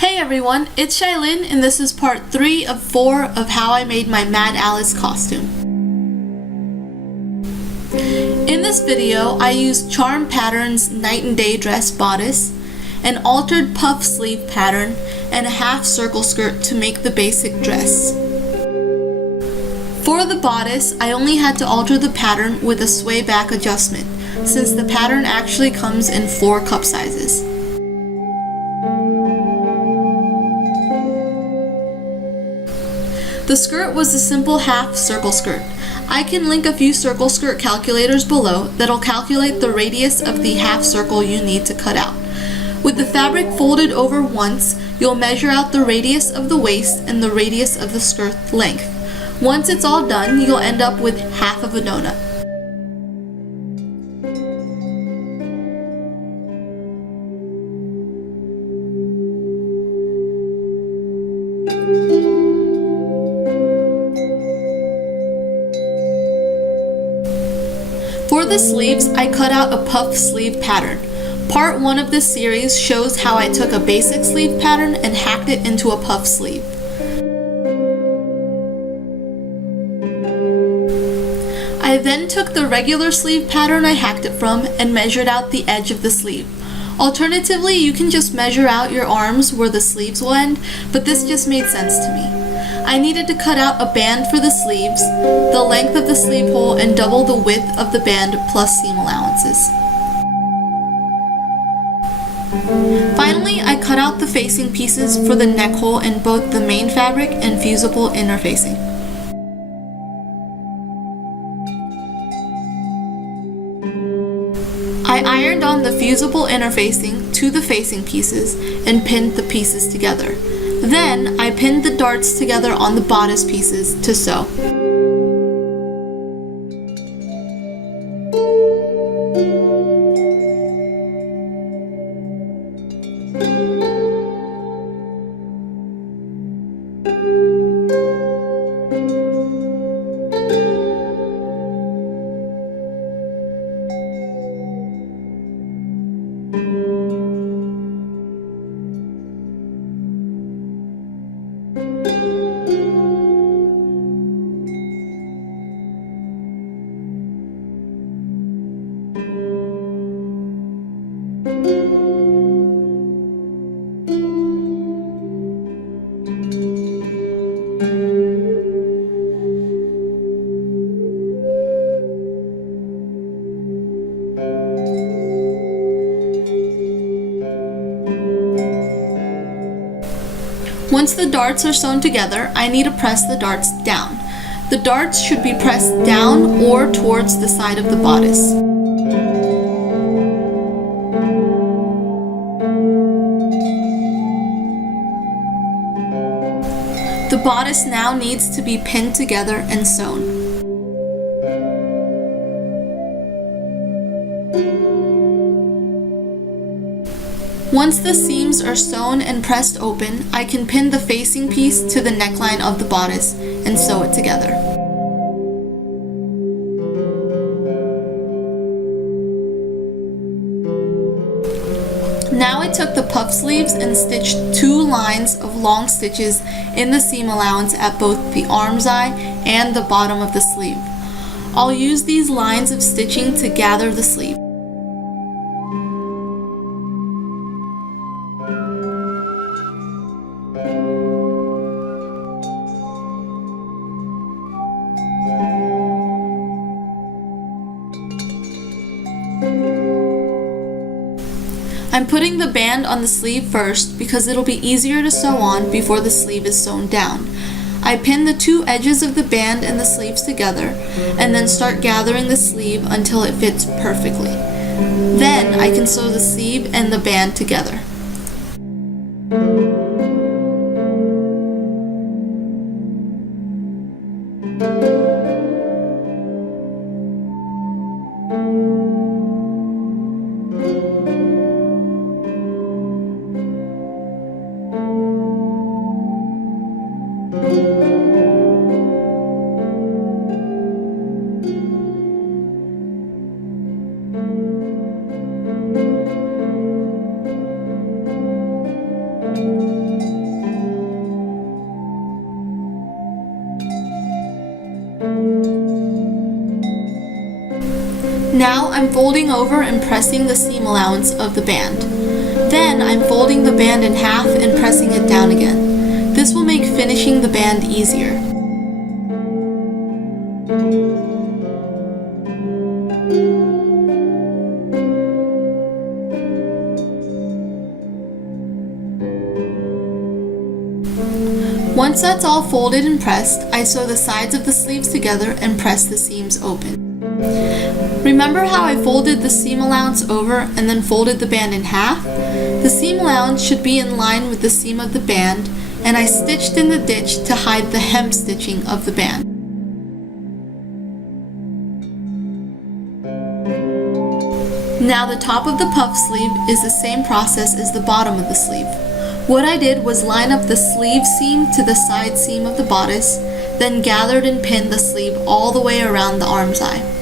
Hey everyone, it's Shailyn and this is part 3 of 4 of how I made my Mad Alice costume. In this video, I used Charm Pattern's Night and Day dress bodice, an altered puff sleeve pattern, and a half circle skirt to make the basic dress. For the bodice, I only had to alter the pattern with a sway back adjustment, since the pattern actually comes in 4 cup sizes. The skirt was a simple half circle skirt. I can link a few circle skirt calculators below that'll calculate the radius of the half circle you need to cut out. With the fabric folded over once, you'll measure out the radius of the waist and the radius of the skirt length. Once it's all done, you'll end up with half of a donut. For the sleeves, I cut out a puff sleeve pattern. Part 1 of this series shows how I took a basic sleeve pattern and hacked it into a puff sleeve. I then took the regular sleeve pattern I hacked it from and measured out the edge of the sleeve. Alternatively, you can just measure out your arms where the sleeves will end, but this just made sense to me. I needed to cut out a band for the sleeves, the length of the sleeve hole, and double the width of the band plus seam allowances. Finally, I cut out the facing pieces for the neck hole in both the main fabric and fusible interfacing. I ironed on the fusible interfacing to the facing pieces and pinned the pieces together. Then, I pinned the darts together on the bodice pieces to sew. Once the darts are sewn together, I need to press the darts down. The darts should be pressed down or towards the side of the bodice. The bodice now needs to be pinned together and sewn. Once the seams are sewn and pressed open, I can pin the facing piece to the neckline of the bodice and sew it together. Now I took the puff sleeves and stitched 2 lines of long stitches in the seam allowance at both the arm's eye and the bottom of the sleeve. I'll use these lines of stitching to gather the sleeve. I'm putting the band on the sleeve first because it'll be easier to sew on before the sleeve is sewn down. I pin the 2 edges of the band and the sleeves together and then start gathering the sleeve until it fits perfectly. Then I can sew the sleeve and the band together. Now I'm folding over and pressing the seam allowance of the band. Then I'm folding the band in half and pressing it down again. This will make finishing the band easier. Once that's all folded and pressed, I sew the sides of the sleeves together and press the seams open. Remember how I folded the seam allowance over and then folded the band in half? The seam allowance should be in line with the seam of the band, and I stitched in the ditch to hide the hem stitching of the band. Now the top of the puff sleeve is the same process as the bottom of the sleeve. What I did was line up the sleeve seam to the side seam of the bodice, then gathered and pinned the sleeve all the way around the arm's eye.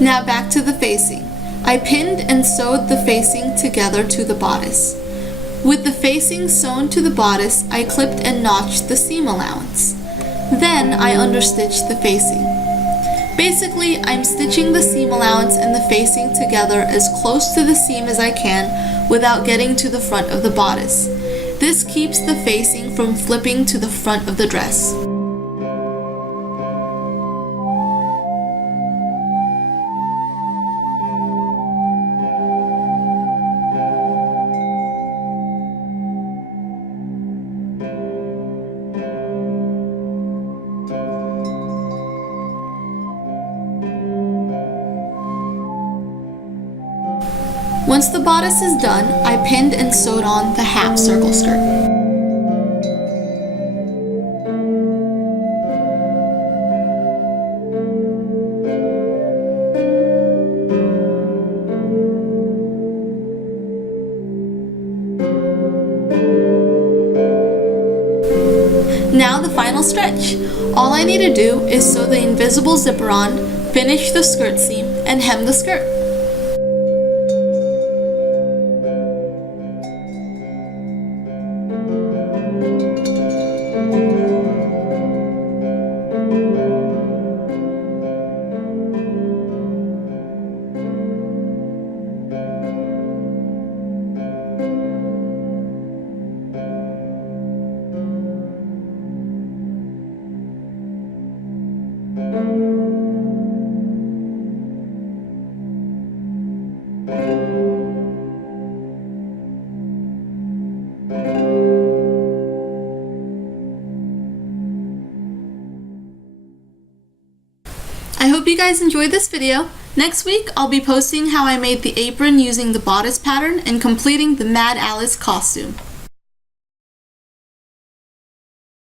Now back to the facing. I pinned and sewed the facing together to the bodice. With the facing sewn to the bodice, I clipped and notched the seam allowance. Then I understitched the facing. Basically, I'm stitching the seam allowance and the facing together as close to the seam as I can without getting to the front of the bodice. This keeps the facing from flipping to the front of the dress. Once the bodice is done, I pinned and sewed on the half circle skirt. Now the final stretch. All I need to do is sew the invisible zipper on, finish the skirt seam, and hem the skirt. I hope you guys enjoyed this video. Next week, I'll be posting how I made the apron using the bodice pattern and completing the Mad Alice costume.